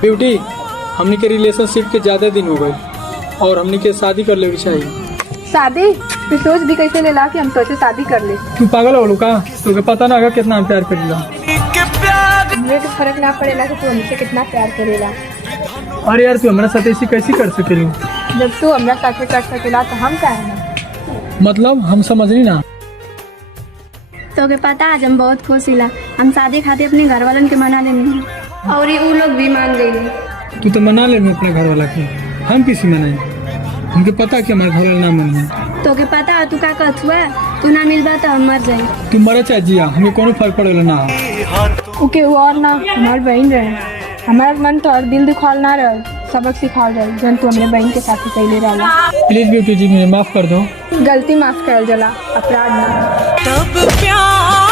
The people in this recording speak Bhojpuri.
ब्यूटी, हमनी के रिलेशनशिप के ज्यादा दिन हो गए और हमनी के शादी कर लेनी चाहिए। शादी? तू सोच भी कैसे लेला कि हम तुझसे शादी कर ले? तू पागल हो का? तुझे पता ना होगा कितना हम प्यार करेला। मुझे तो फर्क ना पड़ेला कि तू हमसे कितना प्यार करेला। अरे यार, तू हमारा साथ ऐसी कैसी कर सकेली? जब तू हमरा साथे कर सकेला तो हम काहे ना? मतलब हम समझनी ना। तो के पता आज हम बहुत खुश हिला। हम शादी खातिर अपने घर वालन के मना लेनी और ये उ लोग भी मान गई। तू तो मना ले अपने घर वाला के, हम किसी मनाई? हमके पता कि हमारे घर वाला ना मन। तो के पता तू का कहत हुआ, तू ना मिलबा तो हम मर जाए। तू मरे चाहे जिया, हमें कोनो फर्क पड़ेला ना। ओके, वो और ना हमारी बहन रहे। हमारा मन तो और दिल दुखाल ना रहे, सबक सिखाल रहे जन तू हमारे बहन के साथ कैले रहा। प्लीज ब्यूटी जी, मुझे माफ कर दो। गलती माफ कर जला, अपराध ना। तब प्यार